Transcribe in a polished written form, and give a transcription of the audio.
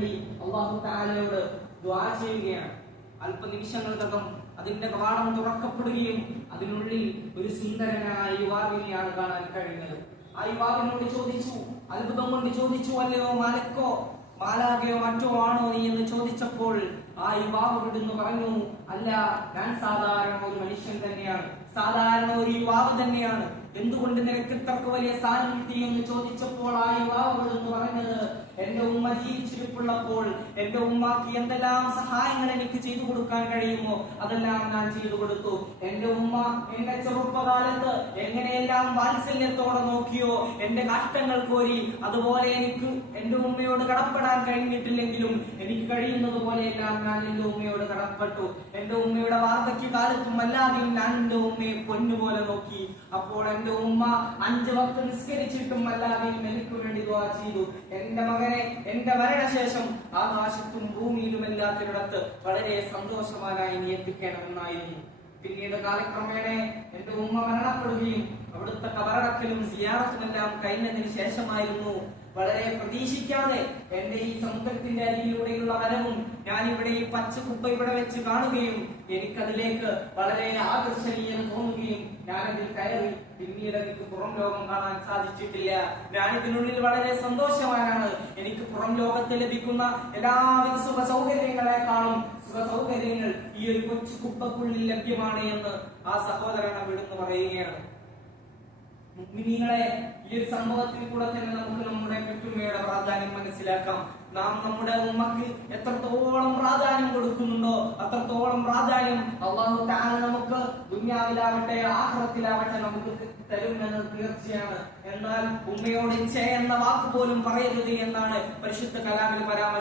വേണ്ടി അല്ലാഹു തആലയോട് ദുആ ചെയ്യുകയാണ്. അല്പനിമിഷങ്ങൾക്കകം അതിന്റെ കവാടം തുറക്കപ്പെടുകയും അതിനുള്ളിൽ ഒരു സുന്ദരനായ യുവാവിനെയാണ് കാണാൻ കഴിഞ്ഞത്. ആ യുവാവിനോട് ചോദിച്ചു, അത്ഭുതം കൊണ്ട് ചോദിച്ചു, അല്ലയോ മലക്കോ മാലാകയോ മറ്റോ ആണോ നീ എന്ന് ചോദിച്ചപ്പോൾ ആ യുവാവ് ഇവിടുന്ന് പറഞ്ഞു, അല്ല, ഞാൻ സാധാരണ ഒരു മനുഷ്യൻ തന്നെയാണ്, സാധാരണ ഒരു യുവാവ് തന്നെയാണ്. എന്തുകൊണ്ട് നിനക്ക് ഇത്രക്ക് വലിയ സ്ഥാനം കിട്ടി എന്ന് ചോദിച്ചപ്പോൾ ആ യുവാവ് ഇവിടുന്ന് പറഞ്ഞത്, എന്റെ ഉമ്മ ജീവിച്ചിരിപ്പുള്ളപ്പോൾ എന്റെ ഉമ്മക്ക് എന്തെല്ലാം സഹായങ്ങൾ എനിക്ക് ചെയ്തു കൊടുക്കാൻ കഴിയുമോ അതെല്ലാം ഞാൻ ചെയ്തു കൊടുത്തു. എന്റെ ഉമ്മ എന്റെ ചെറുപ്പകാലത്ത് എങ്ങനെയെല്ലാം വാത്സല്യത്തോടെ നോക്കിയോ, എന്റെ കഷ്ടങ്ങൾ കോരി, അതുപോലെ എനിക്ക് എന്റെ ഉമ്മയോട് കടപ്പെടാൻ കഴിഞ്ഞിട്ടില്ലെങ്കിലും എനിക്ക് കഴിയുന്നത് പോലെയെല്ലാം ഞാൻ എന്റെ ഉമ്മയോട് കടപ്പെട്ടു. എന്റെ ഉമ്മയുടെ വാർദ്ധക്യകാലത്തും അല്ലാതെയും ഞാൻ എന്റെ ഉമ്മയെ പൊന്നുപോലെ നോക്കി. അപ്പോൾ എന്റെ ഉമ്മ 5 വക്ത് നിസ്കരിച്ചിട്ടും അല്ലാതെയും എനിക്ക് വേണ്ടി ദുആ ചെയ്തു. എന്റെ മകനെ എന്റെ മരണശേഷം ആകാശത്തും ഭൂമിയിലും എല്ലാത്തിനിടത്ത് വളരെ സന്തോഷവാനായി നീ എത്തിക്കണമെന്നായിരുന്നു. പിന്നീട് കാലക്രമേണ എന്റെ ഉമ്മ മരണപ്പെടുകയും അവിടുത്തെ കബറടക്കലും സിയാറത്തുമെല്ലാം കഴിഞ്ഞതിന് ശേഷമായിരുന്നു വളരെ പ്രതീക്ഷിക്കാതെ എന്റെ ഈ സമുദ്രത്തിന്റെ അരിയിലൂടെയുള്ള വരവും ഞാൻ ഇവിടെ ഈ പച്ച കുപ്പ ഇവിടെ വെച്ച് കാണുകയും എനിക്കതിലേക്ക് വളരെ ആകർഷണീയം തോന്നുകയും ഞാനതിൽ കയറി. പിന്നീട് എനിക്ക് പുറം ലോകം കാണാൻ സാധിച്ചിട്ടില്ല. ഞാൻ ഇതിനുള്ളിൽ വളരെ സന്തോഷവാനാണ്. എനിക്ക് പുറം ലോകത്ത് ലഭിക്കുന്ന എല്ലാവിധ സുഖ സൗകര്യങ്ങളെക്കാളും സുഖ സൗകര്യങ്ങൾ ഈ ഒരു കൊച്ചു കുപ്പക്കുള്ളിൽ ലഭ്യമാണ് എന്ന് ആ സഹോദരൻ അവിടുന്ന് പറയുകയാണ്. മുഅ്മിനീങ്ങളെ, ഈ ഒരു സംഭവത്തിൽ കൂടെ തന്നെ നമുക്ക് നമ്മുടെ പെറ്റുമ്മയുടെ പ്രാധാന്യം മനസ്സിലാക്കാം. നാം നമ്മുടെ ഉമ്മക്ക് എത്രത്തോളം പ്രാധാന്യം കൊടുക്കുന്നുണ്ടോ അത്രത്തോളം പ്രാധാന്യം അല്ലാഹു തആല നമുക്ക് ദുനിയാവിലാവട്ടെ ആഖിറത്തിലാവട്ടെ നമുക്ക് തരുമെന്ന് തീർച്ചയാണ്. എന്നാൽ ഉമ്മയോട് ഛേ എന്ന വാക്ക് പോലും പറയരുത് എന്നാണ് പരിശുദ്ധ കലാമിൽ പരാമർശിക്കുന്നത്.